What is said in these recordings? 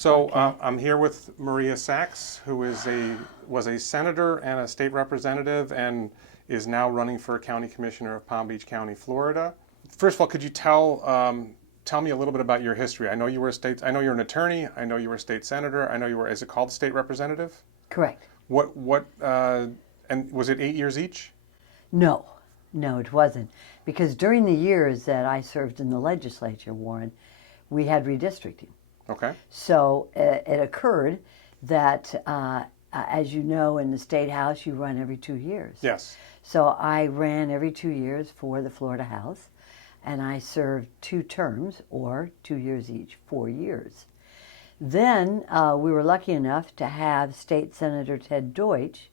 So Okay. I'm here with Maria Sachs, who was a senator and a state representative, and is now running for county commissioner of Palm Beach County, Florida. First of all, could you tell me a little bit about your history? I know you were I know you're an attorney. I know you were a state senator. I know you were, is it called state representative? Correct. And was it 8 years each? No, no, it wasn't. Because during the years that I served in the legislature, Warren, we had redistricting. Okay. So it occurred that, as you know, in the State House, you run every 2 years. Yes. So I ran every 2 years for the Florida House, and I served 2 terms, or 2 years each, 4 years. Then we were lucky enough to have State Senator Ted Deutsch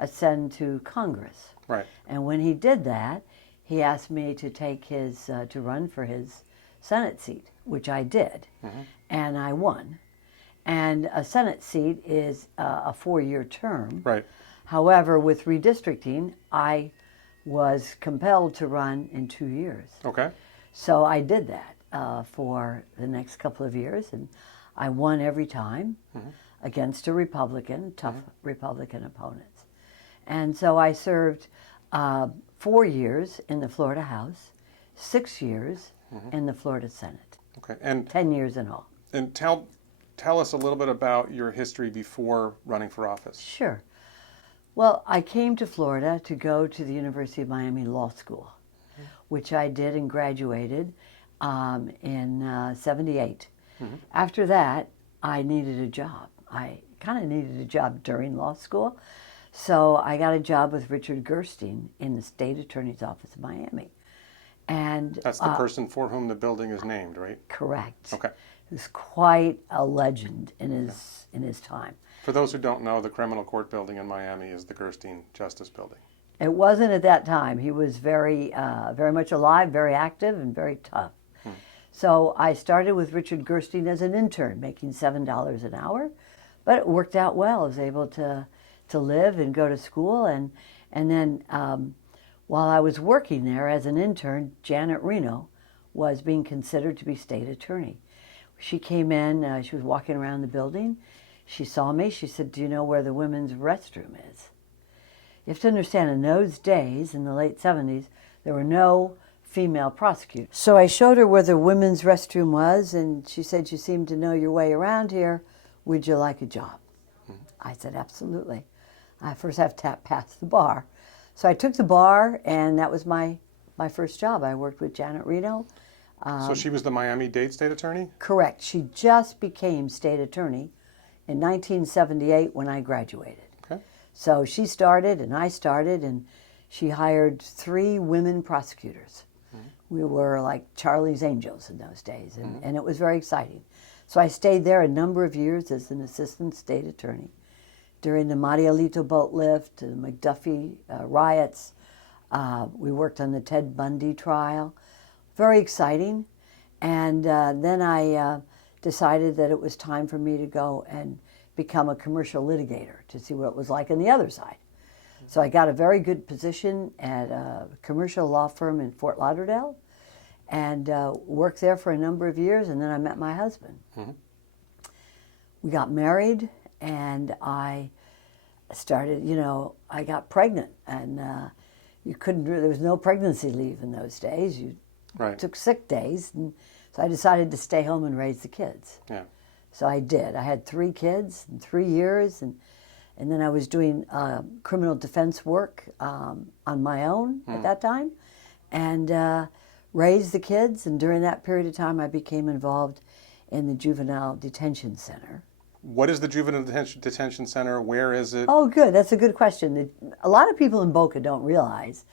ascend to Congress. Right. And when he did that, he asked me to take to run for his Senate seat, which I did, and I won. And a Senate seat is a 4-year term. Right. However, with redistricting, I was compelled to run in 2 years. Okay. So I did that for the next couple of years, and I won every time against a Republican, tough Republican opponents. And so I served 4 years in the Florida House, 6 years in the Florida Senate. Okay. And 10 years in all. And tell us a little bit about your history before running for office. Sure. Well, I came to Florida to go to the University of Miami Law School, which I did and graduated in 78. After that, I needed a job. I kind of needed a job during law school, so I got a job with Richard Gerstein in the State Attorney's Office of Miami. And that's the person for whom the building is named, right? Correct. Okay. He's quite a legend in his time. For those who don't know, the criminal court building in Miami is the Gerstein Justice Building. It wasn't at that time. He was very much alive, very active, and very tough. So I started with Richard Gerstein as an intern, making $7 an hour, but it worked out well. I was able to live and go to school, and then while I was working there as an intern, Janet Reno was being considered to be state attorney. She came in, she was walking around the building. She saw me. She said, "Do you know where the women's restroom is?" You have to understand, in those days, in the late 70s, there were no female prosecutors. So I showed her where the women's restroom was, and she said, "You seem to know your way around here. Would you like a job?" I said, "Absolutely. I first have to pass the bar." So I took the bar, and that was my first job. I worked with Janet Reno. So she was the Miami-Dade state attorney? Correct. She just became state attorney in 1978 when I graduated. Okay. So she started, and I started, and she hired 3 women prosecutors. We were like Charlie's Angels in those days, and it was very exciting. So I stayed there a number of years as an assistant state attorney. During the Marielito boat lift, the McDuffie riots, we worked on the Ted Bundy trial. Very exciting. And then I decided that it was time for me to go and become a commercial litigator to see what it was like on the other side. So I got a very good position at a commercial law firm in Fort Lauderdale and worked there for a number of years, and then I met my husband. We got married, and I started, I got pregnant, and there was no pregnancy leave in those days. You took sick days, and so I decided to stay home and raise the kids. Yeah. So I did. I had 3 kids in 3 years, and then I was doing criminal defense work on my own at that time, and raised the kids. And during that period of time, I became involved in the Juvenile Detention Center. What is the Juvenile Detention Center? Where is it? Oh, good. That's a good question. A lot of people in Boca don't realize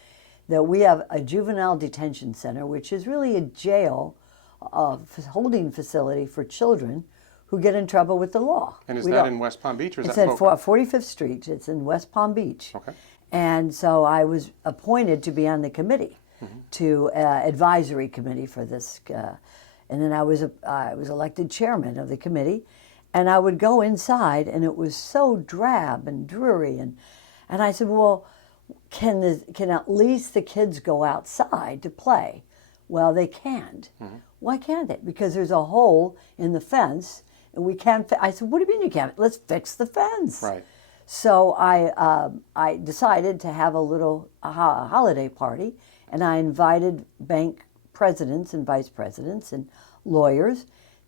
that we have a Juvenile Detention Center, which is really a jail holding facility for children who get in trouble with the law. And is that in West Palm Beach, or is it's that in Boca? It's at 45th Street. It's in West Palm Beach. Okay. And so I was appointed to be on the committee, to advisory committee for this. And then I was elected chairman of the committee. And I would go inside, and it was so drab and dreary. And I said, well, can at least the kids go outside to play? Well, they can't. Why can't they? Because there's a hole in the fence, and we can't. I said, what do you mean you can't? Let's fix the fence. Right. So I decided to have a little holiday party, and I invited bank presidents and vice presidents and lawyers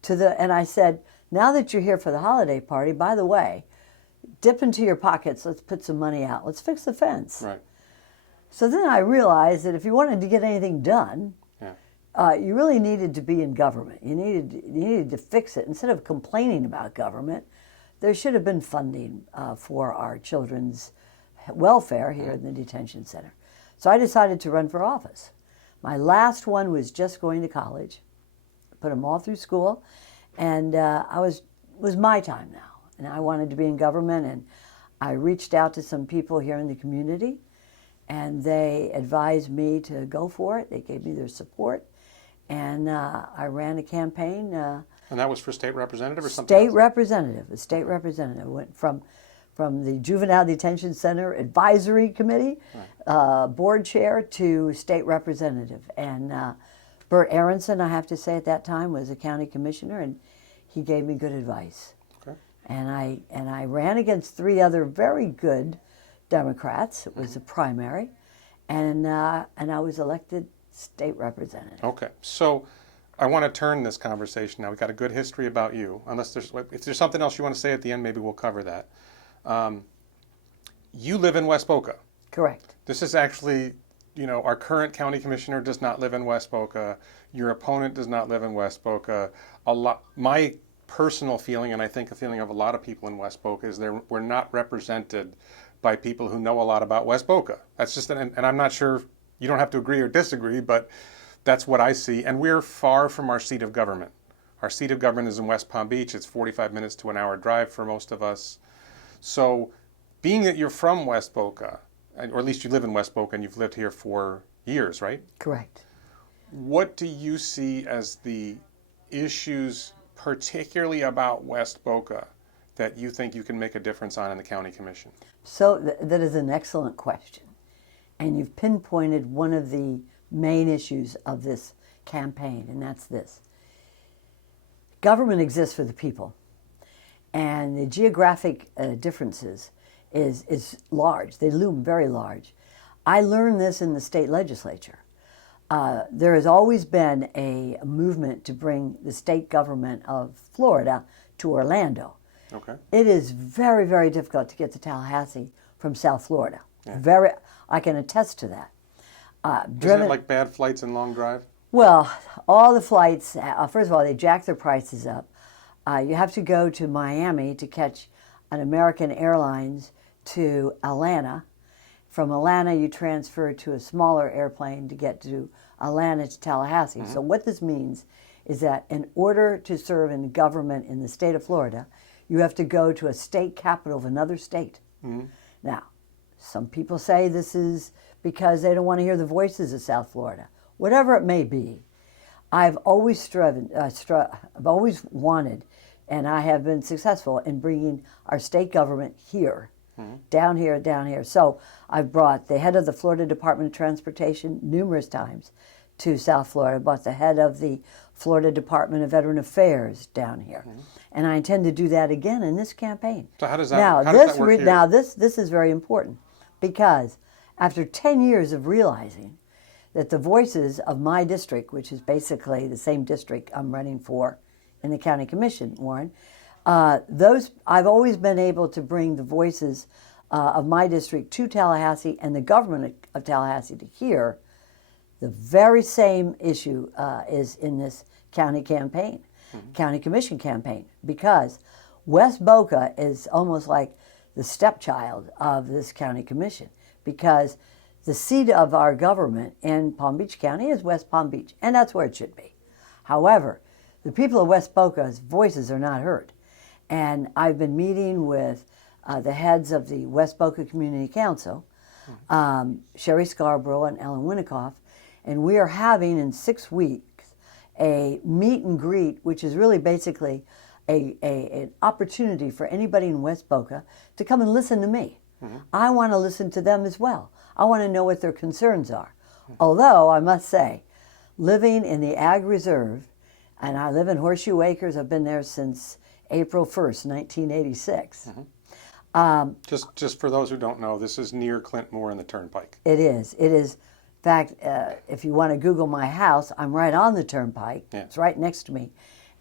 and I said, now that you're here for the holiday party, by the way, dip into your pockets, let's put some money out, let's fix the fence. Right. So then I realized that if you wanted to get anything done, you really needed to be in government. You needed to fix it. Instead of complaining about government, there should have been funding for our children's welfare here in the detention center. So I decided to run for office. My last one was just going to college, put them all through school, and it was my time now. And I wanted to be in government, and I reached out to some people here in the community, and they advised me to go for it. They gave me their support, and I ran a campaign. And that was for state representative or something State else? Representative. A state representative. Went from the Juvenile Detention Center Advisory Committee, board chair, to state representative. And Bert Aronson, I have to say, at that time was a county commissioner, and he gave me good advice. Okay. And I ran against 3 other very good Democrats. It was a primary, and I was elected state representative. Okay. So I want to turn this conversation now. We've got a good history about you. If there's something else you want to say at the end, maybe we'll cover that. You live in West Boca. Correct. This is actually, our current county commissioner does not live in West Boca. Your opponent does not live in West Boca. My personal feeling, and I think a feeling of a lot of people in West Boca, is we're not represented by people who know a lot about West Boca. That's just, and I'm not sure, you don't have to agree or disagree, but that's what I see. And we're far from our seat of government. Our seat of government is in West Palm Beach. It's 45 minutes to an hour drive for most of us. So being that you're from West Boca, or at least you live in West Boca and you've lived here for years, right? Correct. What do you see as the issues, particularly about West Boca, that you think you can make a difference on in the county commission? So that is an excellent question. And you've pinpointed one of the main issues of this campaign, and that's this. Government exists for the people. And the geographic differences is large. They loom very large. I learned this in the state legislature. There has always been a movement to bring the state government of Florida to Orlando. Okay. It is very, very difficult to get to Tallahassee from South Florida. Yeah. I can attest to that. Isn't it like bad flights and long drive? Well, all the flights, first of all, they jack their prices up. You have to go to Miami to catch an American Airlines to Atlanta. From Atlanta, you transfer to a smaller airplane to get to Atlanta to Tallahassee. Mm-hmm. So what this means is that in order to serve in government in the state of Florida, you have to go to a state capital of another state. Mm-hmm. Now, some people say this is because they don't want to hear the voices of South Florida. Whatever it may be, I've always I've always wanted, and I have been successful in bringing our state government here, down here. So I've brought the head of the Florida Department of Transportation numerous times to South Florida. I brought the head of the Florida Department of Veteran Affairs down here. And I intend to do that again in this campaign. So how does that work here? Now, this is very important, because after 10 years of realizing that the voices of my district, which is basically the same district I'm running for in the county commission, Warren, I've always been able to bring the voices of my district to Tallahassee and the government of Tallahassee to hear the very same issue is in this county campaign, county commission campaign, because West Boca is almost like the stepchild of this county commission, because the seat of our government in Palm Beach County is West Palm Beach, and that's where it should be. However, the people of West Boca's voices are not heard. And I've been meeting with the heads of the West Boca Community Council, Sherry Scarborough and Ellen Winikoff, and we are having in 6 weeks a meet and greet, which is really basically an opportunity for anybody in West Boca to come and listen to me. I want to listen to them as well. I want to know what their concerns are. Although, I must say, living in the Ag Reserve, and I live in Horseshoe Acres, I've been there since April 1st, 1986. Just for those who don't know, this is near Clintmore and the Turnpike. It is. It is. In fact, if you want to Google my house, I'm right on the Turnpike. Yeah. It's right next to me.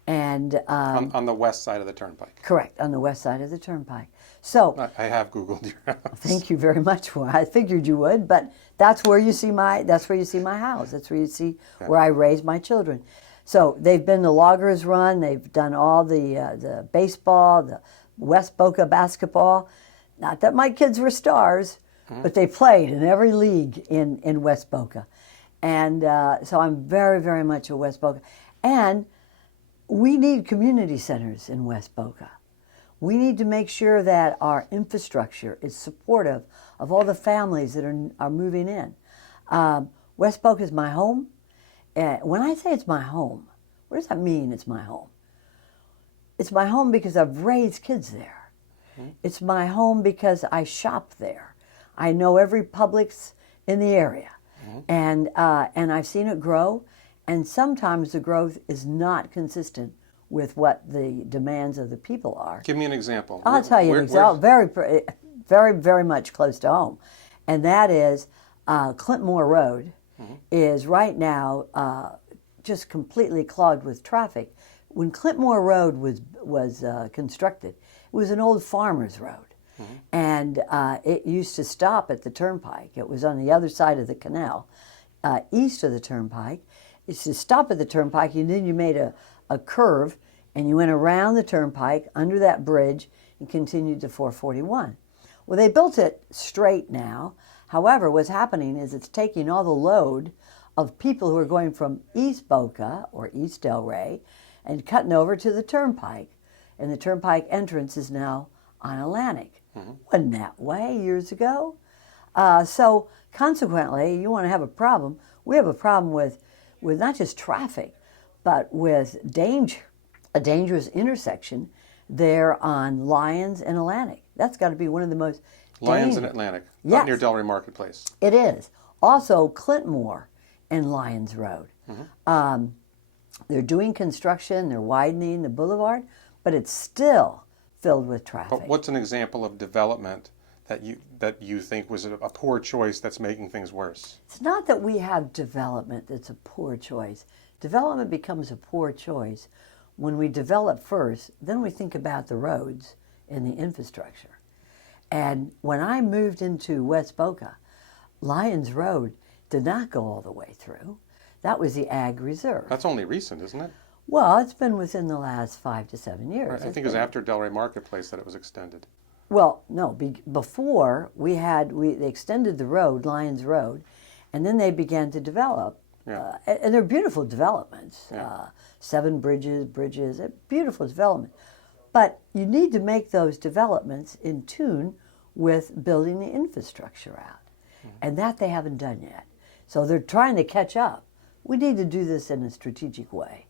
And On the west side of the Turnpike. correct, on the west side of the Turnpike. So I have Googled your house. thank you very much for it. I figured you would, but that's where you see my house. That's where you see where I raise my children. So they've been the Loggers Run. They've done all the baseball, the West Boca basketball. Not that my kids were stars, but they played in every league in West Boca. And so I'm very, very much a West Boca. And we need community centers in West Boca. We need to make sure that our infrastructure is supportive of all the families that are moving in. West Boca is my home. When I say it's my home, what does that mean, it's my home? It's my home because I've raised kids there. It's my home because I shop there. I know every Publix in the area. And I've seen it grow. And sometimes the growth is not consistent with what the demands of the people are. Give me an example. I'll tell you an example, very, very, very much close to home. And that is Clintmore Road is right now just completely clogged with traffic. When Clintmore Road was constructed, it was an old farmer's road. And it used to stop at the Turnpike. It was on the other side of the canal, east of the Turnpike. It used to stop at the Turnpike, and then you made a curve, and you went around the Turnpike, under that bridge, and continued to 441. Well, they built it straight now. However, what's happening is it's taking all the load of people who are going from East Boca, or East Delray, and cutting over to the Turnpike. And the Turnpike entrance is now on Atlantic. Wasn't that way years ago? So consequently, you want to have a problem. We have a problem with not just traffic, but with danger, a dangerous intersection there on Lyons and Atlantic. That's got to be one of the most Lyons and Atlantic, Yes. up near Delray Marketplace. It is. Also, Clintmore and Lyons Road. They're doing construction, they're widening the boulevard, but it's still filled with traffic. But what's an example of development that you think was a poor choice that's making things worse? It's not that we have development that's a poor choice. Development becomes a poor choice when we develop first, then we think about the roads and the infrastructure. And when I moved into West Boca, Lyons Road did not go all the way through. That was the Ag Reserve. That's only recent, isn't it? Well, it's been within the last 5 to 7 years. I think it was after Delray Marketplace that it was extended. Well, no, before they extended the road, Lyons Road, and then they began to develop. Yeah. And they're beautiful developments. Yeah. 7 bridges, a beautiful development. But you need to make those developments in tune with building the infrastructure out. And that they haven't done yet. So they're trying to catch up. We need to do this in a strategic way.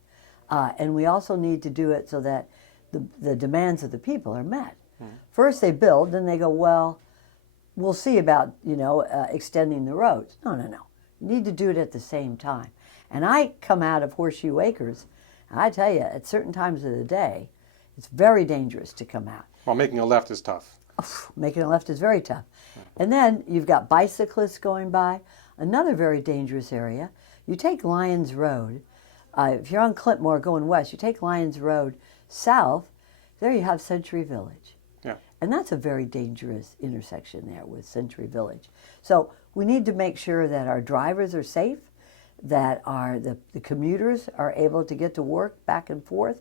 And we also need to do it so that the demands of the people are met. First they build, then they go, well, we'll see about, extending the roads. No. You need to do it at the same time. And I come out of Horseshoe Acres, and I tell you, at certain times of the day, it's very dangerous to come out. Well, making a left is tough. Making a left is very tough. And then you've got bicyclists going by. Another very dangerous area, you take Lyons Road. If you're on Clintmore going west, you take Lyons Road south, there you have Century Village. Yeah. And that's a very dangerous intersection there with Century Village. So we need to make sure that our drivers are safe, that the commuters are able to get to work back and forth,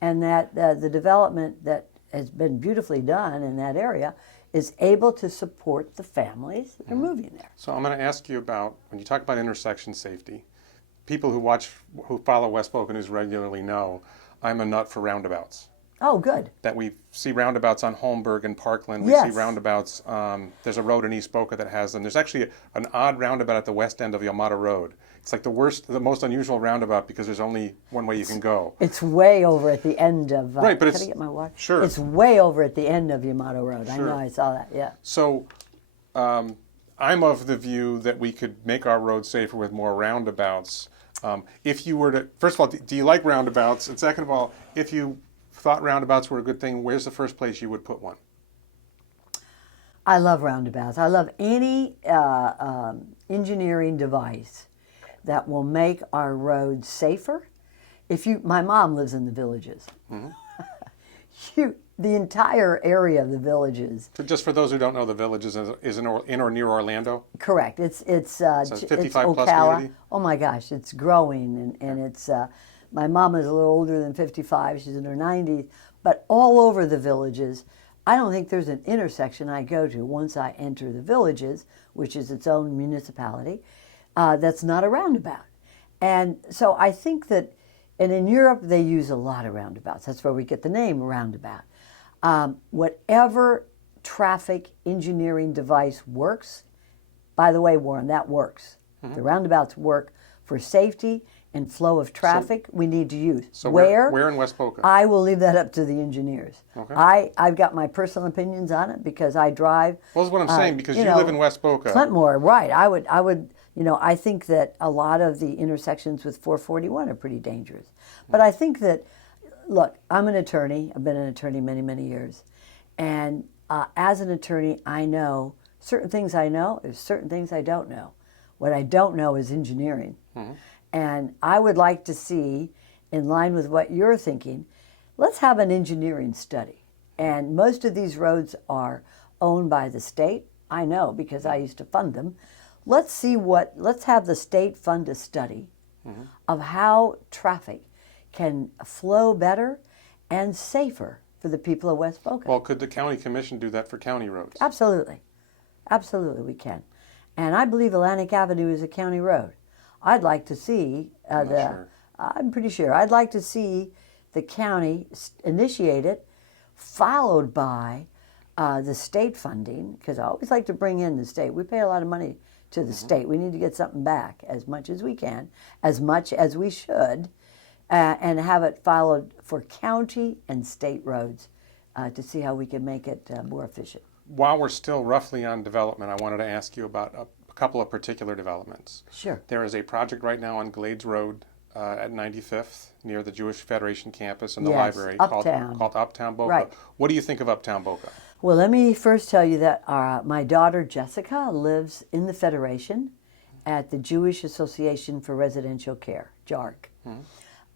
and that the development that has been beautifully done in that area is able to support the families that are moving there. So I'm going to ask you about, when you talk about intersection safety, people who follow West Boca News regularly know I'm a nut for roundabouts. Oh, good. That we see roundabouts on Holmberg and Parkland. We Yes. see roundabouts. There's a road in East Boca that has them. There's actually an odd roundabout at the west end of Yamata Road. It's like the most unusual roundabout because there's only one way you can go. It's way over at the end of. Right, but can I get my water? Sure. It's way over at the end of Yamato Road. I Sure. know. I saw that. Yeah. So I'm of the view that we could make our roads safer with more roundabouts. If you were to, first of all, do you like roundabouts? And second of all, if you thought roundabouts were a good thing, where's the first place you would put one? I love roundabouts. I love any engineering device that will make our roads safer. My mom lives in the villages. The entire area of the villages. So just for those who don't know, the Villages is in or near Orlando. Correct. It's It's a 55 plus Ocala. community. Oh my gosh, it's growing, and it's. My mom is a little older than 55. She's in her 90s, but all over the villages. I don't think there's an intersection I go to once I enter the villages, which is its own municipality, that's not a roundabout. And so I think that, and in Europe they use a lot of roundabouts. That's where we get the name roundabout. Whatever traffic engineering device works, by the way, Warren, that works. The roundabouts work for safety and flow of traffic. We need to use. So where in West Boca? I will leave that up to the engineers. Okay. I've got my personal opinions on it because I drive. Well, that's what I'm saying, because you live in West Boca. Clintmore, right. I would, I think that a lot of the intersections with 441 are pretty dangerous. But I think that, look, I'm an attorney. I've been an attorney many, many years. And as an attorney, I know certain things I know, there's certain things I don't know. What I don't know is engineering. And I would like to see, in line with what you're thinking, let's have an engineering study. And most of these roads are owned by the state. I know because I used to fund them. Let's have the state fund a study of how traffic can flow better and safer for the people of West Boca. Well, could the county commission do that for county roads? Absolutely. Absolutely we can. And I believe Atlantic Avenue is a county road. I'd like to see I'm pretty sure. I'd like to see the county initiate it, followed by the state funding, because I always like to bring in the state. We pay a lot of money to the state. We need to get something back as much as we can, as much as we should, and have it followed for county and state roads to see how we can make it more efficient. While we're still roughly on development, I wanted to ask you about a couple of particular developments. Sure. There is a project right now on Glades Road at 95th near the Jewish Federation campus and the library called Uptown Boca. Right. What do you think of Uptown Boca? Well, let me first tell you that my daughter Jessica lives in the Federation at the Jewish Association for Residential Care, JARC.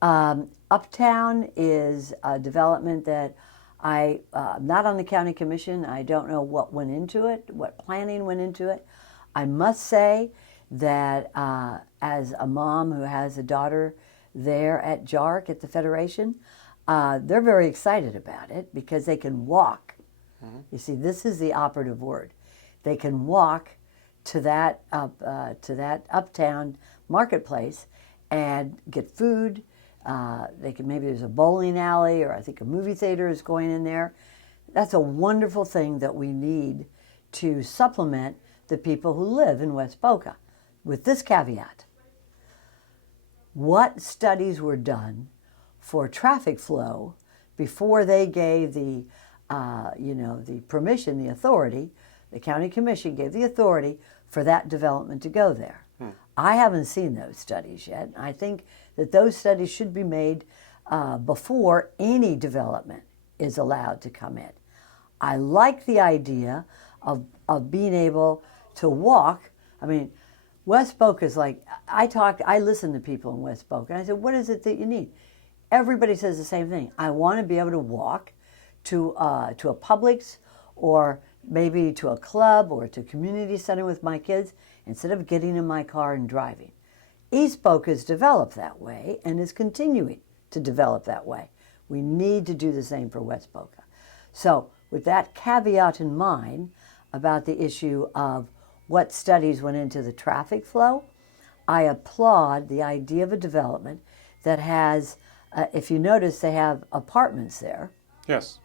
Uptown is a development that I'm not on the county commission. I don't know what went into it, what planning went into it. I must say that as a mom who has a daughter there at JARC at the Federation, they're very excited about it because they can walk. You see, this is the operative word. They can walk to that uptown marketplace and get food. Maybe there's a bowling alley, or I think a movie theater is going in there. That's a wonderful thing that we need to supplement the people who live in West Boca. With this caveat, what studies were done for traffic flow before they gave the permission, the authority, the county commission gave the authority for that development to go there? I haven't seen those studies yet. I think that those studies should be made before any development is allowed to come in. I like the idea of being able to walk. I mean, West Boca is like, I listen to people in West Boca, and I said, what is it that you need? Everybody says the same thing. I want to be able to walk to a Publix, or maybe to a club, or to a community center with my kids, instead of getting in my car and driving. East Boca is developed that way and is continuing to develop that way. We need to do the same for West Boca. So with that caveat in mind about the issue of what studies went into the traffic flow, I applaud the idea of a development that has, if you notice, they have apartments there. Yes.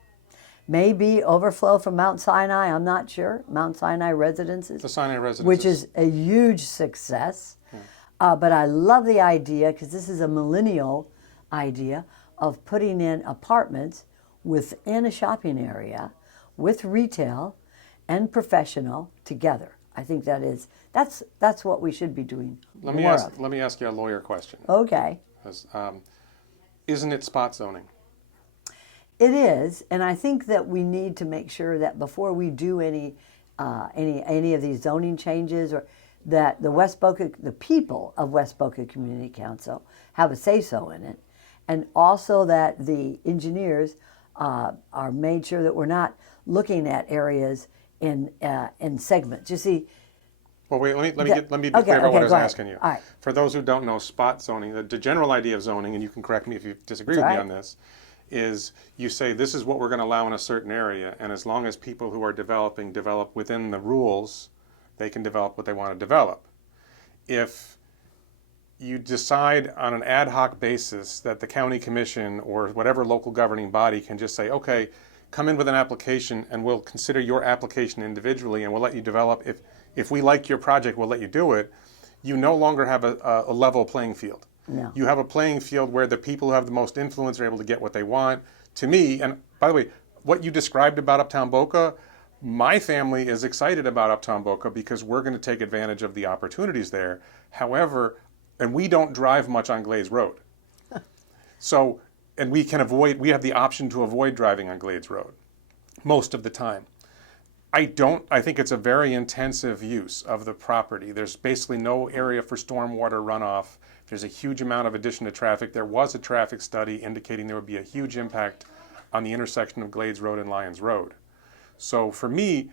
Maybe overflow from Mount Sinai, I'm not sure. Mount Sinai Residences. The Sinai Residences. Which is a huge success. But I love the idea, because this is a millennial idea, of putting in apartments within a shopping area with retail and professional together. I think that's what we should be doing. Let me ask you a lawyer question. Okay. Isn't it spot zoning? It is, and I think that we need to make sure that before we do any of these zoning changes, or that the people of West Boca Community Council have a say-so in it, and also that the engineers are made sure that we're not looking at areas in segments. You see. Well, wait. Let me be clear about what I was asking you. All right. For those who don't know, spot zoning, the general idea of zoning, and you can correct me if you disagree with me on this, is you say this is what we're going to allow in a certain area, and as long as people who are developing develop within the rules, they can develop what they want to develop. If you decide on an ad hoc basis that the county commission or whatever local governing body can just say, okay, come in with an application and we'll consider your application individually and we'll let you develop. If we like your project, we'll let you do it. You no longer have a level playing field. No. You have a playing field where the people who have the most influence are able to get what they want. To me, and by the way, what you described about Uptown Boca, my family is excited about Uptown Boca because we're going to take advantage of the opportunities there. However, and we don't drive much on Glades Road. So, and we have the option to avoid driving on Glades Road most of the time. I think it's a very intensive use of the property. There's basically no area for stormwater runoff. There's a huge amount of addition to traffic. There was a traffic study indicating there would be a huge impact on the intersection of Glades Road and Lyons Road. So for me,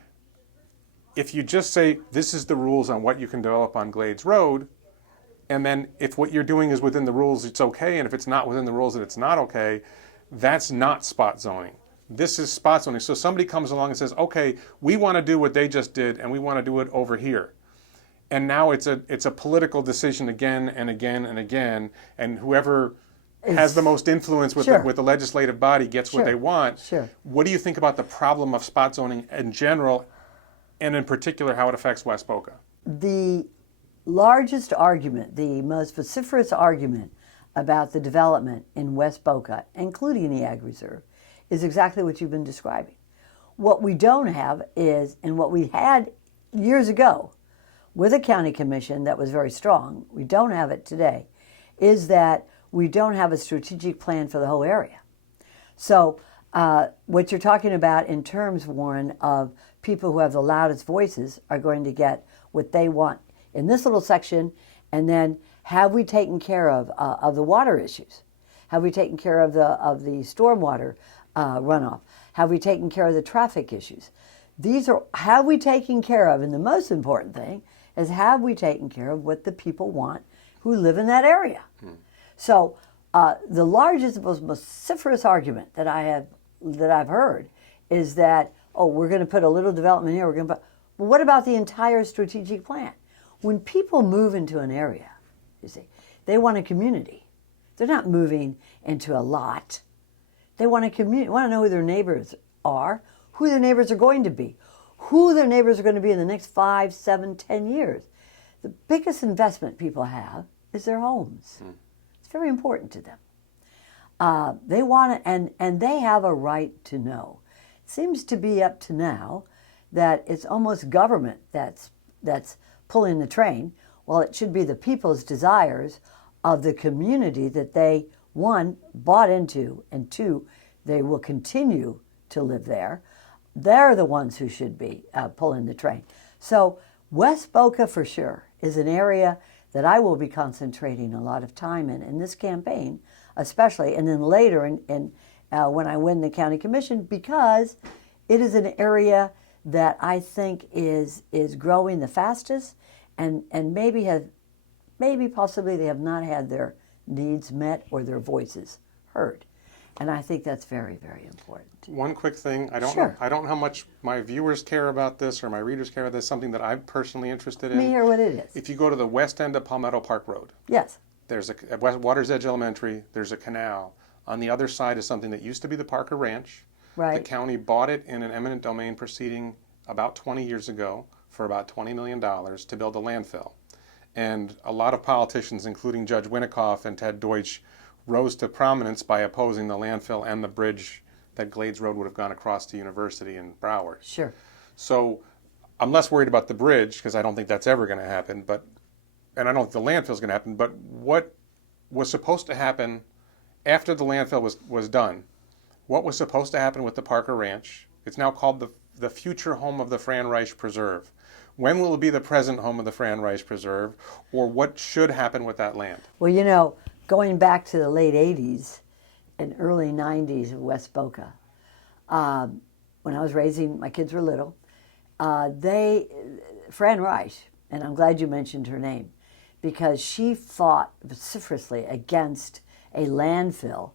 if you just say this is the rules on what you can develop on Glades Road, and then if what you're doing is within the rules, it's okay, and if it's not within the rules, then it's not okay, that's not spot zoning. This is spot zoning. So somebody comes along and says, okay, we want to do what they just did, and we want to do it over here. And now it's a political decision again and again and again, and whoever has the most influence with the legislative body gets what they want. Sure. What do you think about the problem of spot zoning in general, and in particular how it affects West Boca? The largest argument, the most vociferous argument about the development in West Boca, including the Ag Reserve, is exactly what you've been describing. What we don't have is, and what we had years ago with a county commission that was very strong, we don't have it today, is that we don't have a strategic plan for the whole area. So what you're talking about in terms, Warren, of people who have the loudest voices are going to get what they want in this little section, and then have we taken care of the water issues? Have we taken care of the stormwater runoff? Have we taken care of the traffic issues? Have we taken care of, and the most important thing is, have we taken care of what the people want who live in that area? So the largest, most vociferous argument that I've heard is that, oh, we're going to put a little development here. Well, what about the entire strategic plan? When people move into an area, you see, they want a community. They're not moving into a lot. They want a community. They want to know who their neighbors are, who their neighbors are going to be, who their neighbors are going to be in the next 5, 7, 10 years. The biggest investment people have is their homes. It's very important to them. They want it, and they have a right to know. It seems to be up to now that it's almost government that's pulling the train. Well, it should be the people's desires of the community that they, one, bought into, and two, they will continue to live there. They're the ones who should be pulling the train. So West Boca, for sure, is an area that I will be concentrating a lot of time in this campaign, especially, and then later when I win the county commission, because it is an area that I think is growing the fastest, and maybe possibly they have not had their needs met or their voices heard. And I think that's very, very important. One quick thing, I don't Sure. know how much my viewers care about this or my readers care about this, something that I'm personally interested in. Let me hear what it is. If you go to the west end of Palmetto Park Road, Yes. there's at Water's Edge Elementary, there's a canal. On the other side is something that used to be the Parker Ranch. Right. The county bought it in an eminent domain proceeding about 20 years ago for about $20 million to build a landfill. And a lot of politicians, including Judge Winnikoff and Ted Deutsch, rose to prominence by opposing the landfill and the bridge that Glades Road would have gone across to University in Broward. Sure. So I'm less worried about the bridge because I don't think that's ever going to happen, and I don't think the landfill is going to happen, but what was supposed to happen after the landfill was done what was supposed to happen with the Parker Ranch. It's now called the future home of the Fran Reich Preserve. When will it be the present home of the Fran Reich Preserve, or what should happen with that land? Well, you know, going back to the late 80s and early 90s of West Boca, when I was raising, my kids were little, Fran Reich, and I'm glad you mentioned her name, because she fought vociferously against a landfill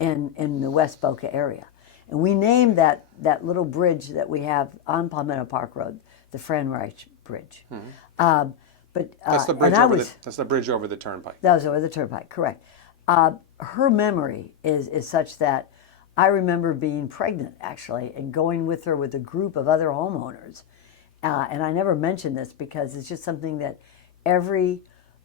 in the West Boca area. And we named that little bridge that we have on Palmetto Park Road the Fran Reich Bridge. Mm-hmm. That's the bridge that's the bridge over the turnpike. That was over the turnpike, correct. Her memory is such that I remember being pregnant, actually, and going with her with a group of other homeowners. And I never mention this because it's just something that every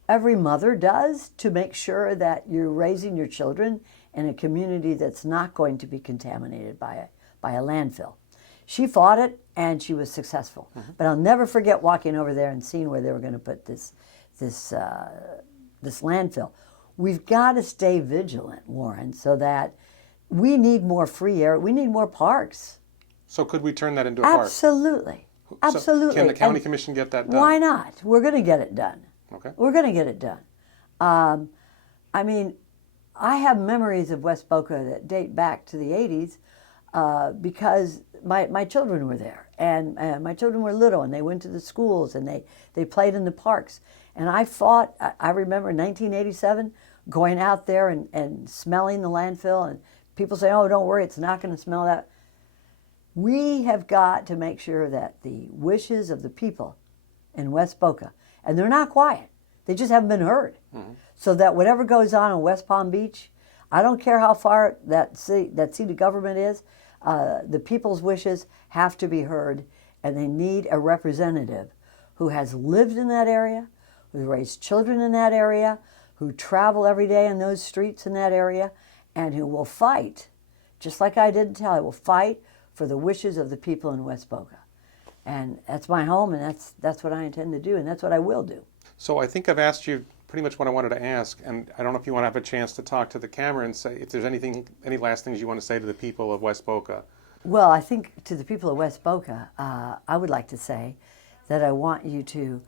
mother does to make sure that you're raising your children in a community that's not going to be contaminated by a landfill. She fought it, and she was successful. Mm-hmm. But I'll never forget walking over there and seeing where they were going to put this landfill. We've got to stay vigilant, Warren, so that we need more free air. We need more parks. So could we turn that into a park? Absolutely. Absolutely. So can the county commission get that done? Why not? We're going to get it done. Okay. We're going to get it done. I mean, I have memories of West Boca that date back to the 80s because my children were there. And my children were little, and they went to the schools, and they played in the parks. And I fought, I remember 1987, going out there and smelling the landfill, and people say, oh, don't worry, it's not going to smell that. We have got to make sure that the wishes of the people in West Boca, and they're not quiet, they just haven't been heard. Mm-hmm. So that whatever goes on in West Palm Beach, I don't care how far that seat of government is, the people's wishes have to be heard, and they need a representative who has lived in that area, who raised children in that area, who travel every day in those streets in that area, and who will fight, just like I did tell you, will fight for the wishes of the people in West Boca. And that's my home, and that's what I intend to do, and that's what I will do. So I think I've asked you pretty much what I wanted to ask, and I don't know if you want to have a chance to talk to the camera and say if there's any last things you want to say to the people of West Boca. Well, I think to the people of West Boca, I would like to say that I want you to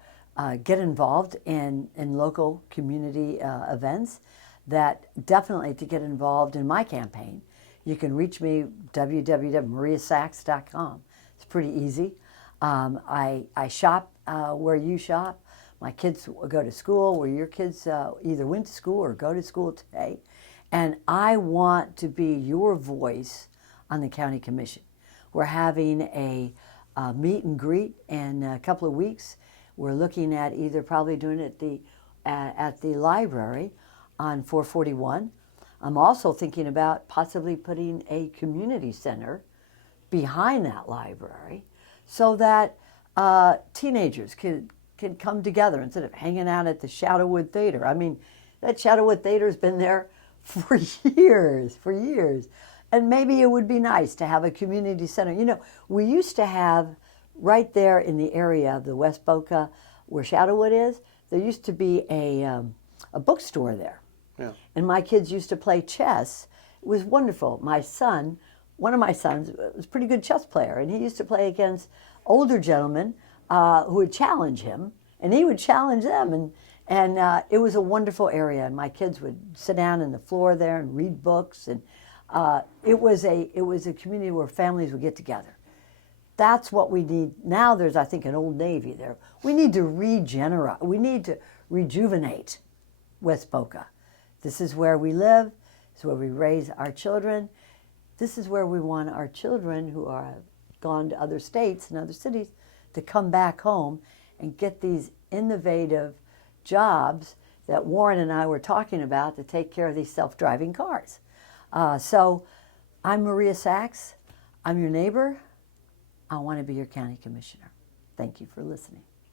get involved in local community events, that definitely to get involved in my campaign. You can reach me, www.mariasachs.com. It's pretty easy. I shop where you shop. My kids go to school where your kids either went to school or go to school today. And I want to be your voice on the county commission. We're having a meet and greet in a couple of weeks. We're looking at either probably doing it at the library on 441. I'm also thinking about possibly putting a community center behind that library so that teenagers can come together instead of hanging out at the Shadowwood Theater. I mean, that Shadowwood Theater's been there for years. And maybe it would be nice to have a community center. You know, we used to have right there in the area of the West Boca where Shadowwood is, there used to be a bookstore there. Yeah. And my kids used to play chess. It was wonderful. My son, one of my sons, was a pretty good chess player, and he used to play against older gentlemen who would challenge him, and he would challenge them. And it was a wonderful area, and my kids would sit down on the floor there and read books. And it was a community where families would get together. That's what we need. Now there's, I think, an Old Navy there. We need to regenerate. We need to rejuvenate West Boca. This is where we live. This is where we raise our children. This is where we want our children who are gone to other states and other cities to come back home and get these innovative jobs that Warren and I were talking about to take care of these self-driving cars. So I'm Maria Sachs. I'm your neighbor. I want to be your county commissioner. Thank you for listening.